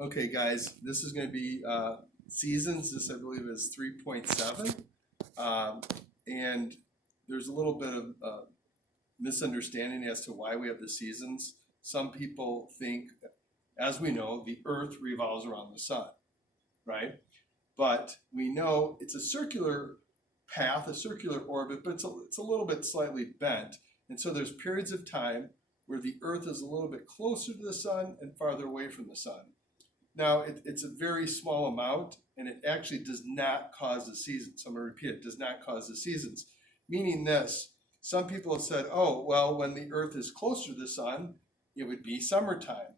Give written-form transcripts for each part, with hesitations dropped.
Okay, guys, this is going to be seasons. This, I believe, is 3.7. And there's a little bit of misunderstanding as to why we have the seasons. Some people think, as we know, the Earth revolves around the sun, right? But we know it's a circular path, a circular orbit, but it's a little bit slightly bent. And so there's periods of time where the Earth is a little bit closer to the sun and farther away from the sun. Now, it's a very small amount, and it actually does not cause the seasons. So I'm going to repeat, it does not cause the seasons. Meaning this, some people have said, oh, well, when the Earth is closer to the sun, it would be summertime.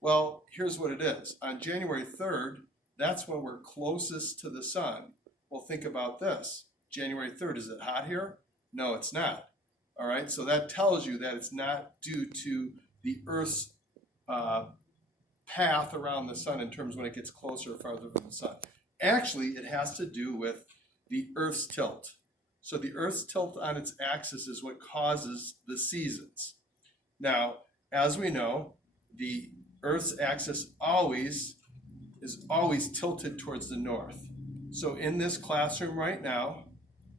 Well, here's what it is. On January 3rd, that's when we're closest to the sun. Well, think about this. January 3rd, is it hot here? No, it's not. All right, so that tells you that it's not due to the Earth's path around the sun in terms when it gets closer or farther from the sun. Actually, it has to do with the Earth's tilt. So the Earth's tilt on its axis is what causes the seasons. Now, as we know, the Earth's axis is always tilted towards the north. So in this classroom right now,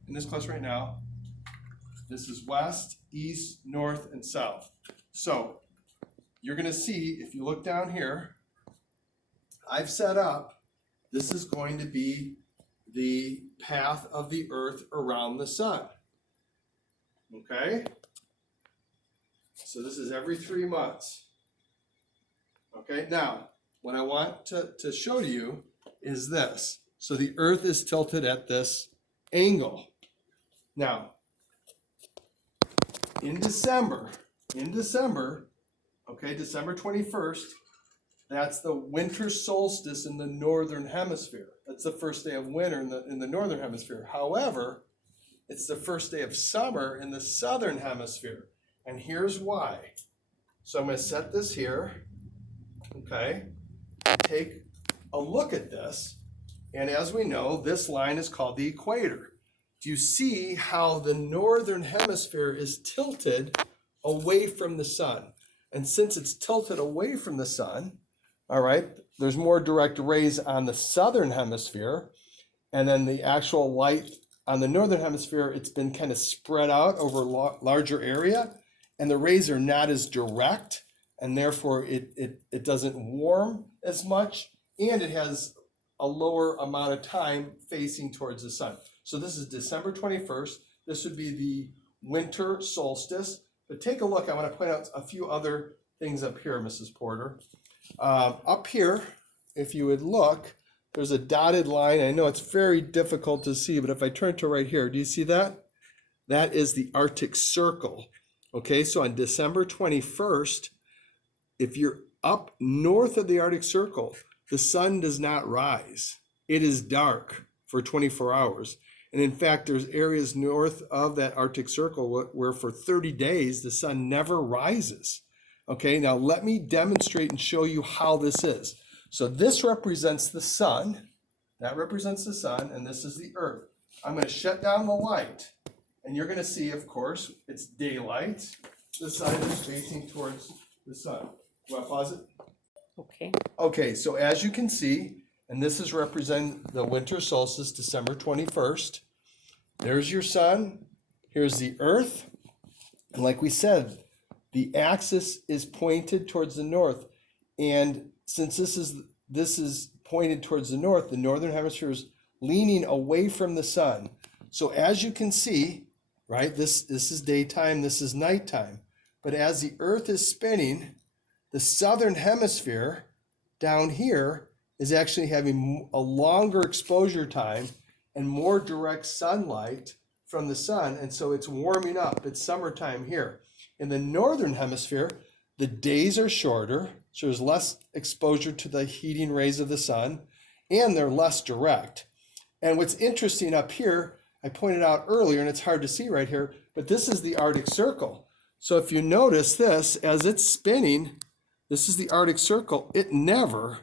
this is west, east, north, and south. So you're going to see, if you look down here, I've set up, this is going to be the path of the Earth around the sun. Okay? So this is every 3 months. Okay, now, what I want to show you is this. So the Earth is tilted at this angle. Now, in December, okay, December 21st, that's the winter solstice in the northern hemisphere. That's the first day of winter in the northern hemisphere. However, it's the first day of summer in the southern hemisphere. And here's why. So I'm going to set this here, okay, take a look at this. And as we know, this line is called the equator. Do you see how the northern hemisphere is tilted away from the sun? And since it's tilted away from the sun, all right, there's more direct rays on the southern hemisphere, and then the actual light on the northern hemisphere, it's been kind of spread out over a larger area, and the rays are not as direct, and therefore it doesn't warm as much, and it has a lower amount of time facing towards the sun. So this is December 21st. This would be the winter solstice. But take a look. I want to point out a few other things up here, Mrs. Porter. Up here, if you would look, there's a dotted line. I know it's very difficult to see, but if I turn to right here, do you see that? That is the Arctic Circle. Okay, so on December 21st, if you're up north of the Arctic Circle, the sun does not rise. It is dark for 24 hours. And in fact, there's areas north of that Arctic Circle where for 30 days, the sun never rises. Okay, now let me demonstrate and show you how this is. So this represents the sun, that represents the sun, and this is the Earth. I'm going to shut down the light, and you're going to see, of course, it's daylight. The sun is facing towards the sun. You want to pause it? Okay. Okay, so as you can see, and this is represent the winter solstice, December 21st. There's your sun. Here's the Earth. And like we said, the axis is pointed towards the north. And since this is pointed towards the north, the northern hemisphere is leaning away from the sun. So as you can see, right, this is daytime, this is nighttime. But as the Earth is spinning, the southern hemisphere down here is actually having a longer exposure time and more direct sunlight from the sun. And so it's warming up. It's summertime here. In the northern hemisphere, the days are shorter, so there's less exposure to the heating rays of the sun, and they're less direct. And what's interesting up here, I pointed out earlier, and it's hard to see right here, but this is the Arctic Circle. So if you notice this, as it's spinning, this is the Arctic Circle. It never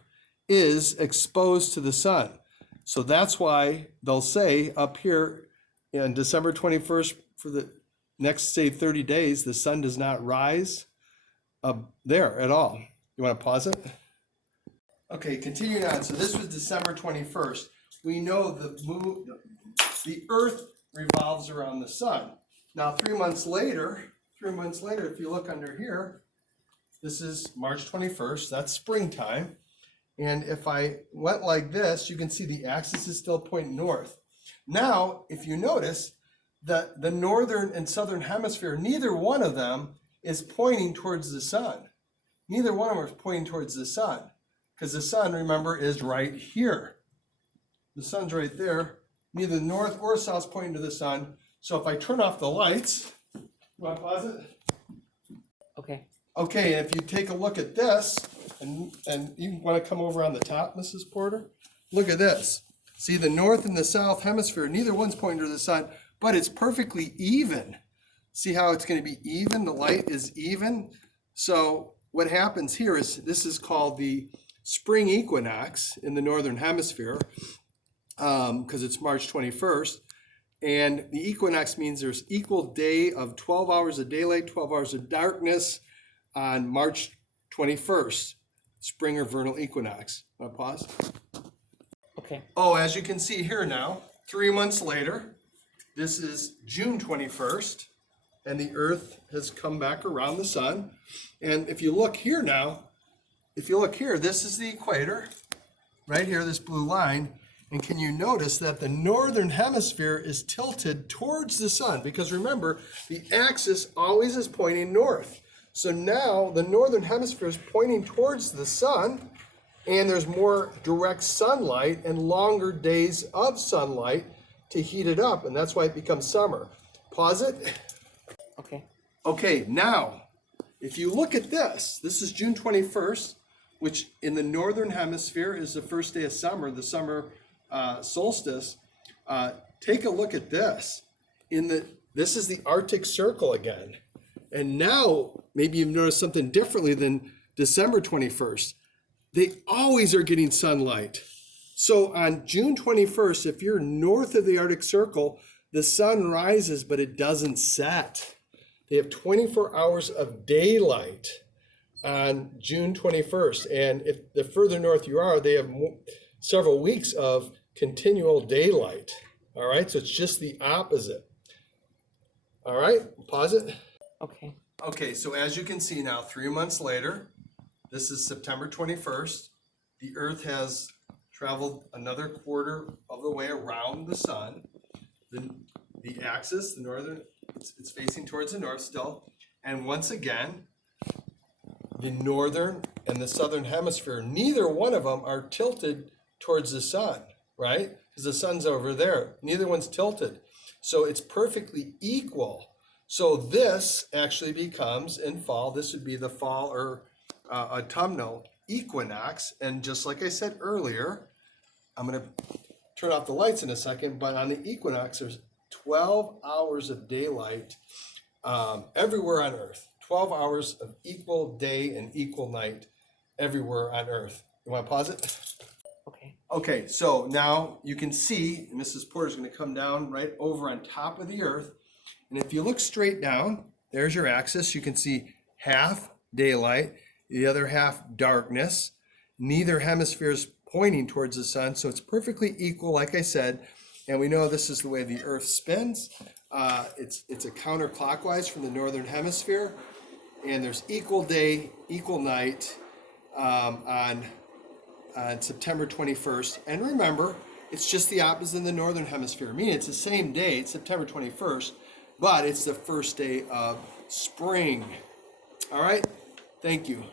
is exposed to the sun. So that's why they'll say up here on December 21st for the next, say, 30 days, the sun does not rise there at all. You want to pause it? Okay, continuing on. So this was December 21st. We know the Earth revolves around the sun. Now 3 months later, if you look under here, this is March 21st. That's springtime. And if I went like this, you can see the axis is still pointing north. Now, if you notice that the northern and southern hemisphere, neither one of them is pointing towards the sun. Neither one of them is pointing towards the sun. Because the sun, remember, is right here. The sun's right there. Neither north or south is pointing to the sun. So if I turn off the lights, you want to pause it? Okay. Okay, and if you take a look at this, and you want to come over on the top, Mrs. Porter? Look at this. See, the north and the south hemisphere, neither one's pointing to the sun, but it's perfectly even. See how it's going to be even? The light is even. So what happens here is, this is called the spring equinox in the northern hemisphere, because it's March 21st. And the equinox means there's equal day of 12 hours of daylight, 12 hours of darkness on March 21st, spring or vernal equinox. Want to pause? Okay. Oh, as you can see here now, 3 months later, this is June 21st, and the Earth has come back around the sun. And if you look here now, this is the equator, right here, this blue line. And can you notice that the northern hemisphere is tilted towards the sun? Because remember, the axis always is pointing north. So now the northern hemisphere is pointing towards the sun, and there's more direct sunlight and longer days of sunlight to heat it up, and that's why it becomes summer. Pause it. Okay. Okay, now, if you look at this is June 21st, which in the northern hemisphere is the first day of summer, the summer solstice. Take a look at this. This is the Arctic Circle again. And now, maybe you've noticed something differently than December 21st. They always are getting sunlight. So on June 21st, if you're north of the Arctic Circle, the sun rises, but it doesn't set. They have 24 hours of daylight on June 21st. And if the further north you are, they have several weeks of continual daylight. All right, so it's just the opposite. All right, pause it. Okay. Okay, so as you can see now, 3 months later, this is September 21st. The Earth has traveled another quarter of the way around the sun. The axis, the northern, it's facing towards the north still. And once again, the northern and the southern hemisphere, neither one of them are tilted towards the sun, right? Because the sun's over there. Neither one's tilted. So it's perfectly equal. So this actually becomes, in fall, this would be the fall or autumnal equinox. And just like I said earlier, I'm going to turn off the lights in a second, but on the equinox, there's 12 hours of daylight everywhere on Earth. 12 hours of equal day and equal night everywhere on Earth. You want to pause it? Okay. Okay, so now you can see, Mrs. Porter's going to come down right over on top of the Earth. And if you look straight down, there's your axis. You can see half daylight, the other half darkness. Neither hemisphere is pointing towards the sun, so it's perfectly equal, like I said. And we know this is the way the Earth spins. It's a counterclockwise from the northern hemisphere. And there's equal day, equal night on September 21st. And remember, it's just the opposite in the northern hemisphere. Meaning it's the same day, it's September 21st, but it's the first day of spring. All right, thank you.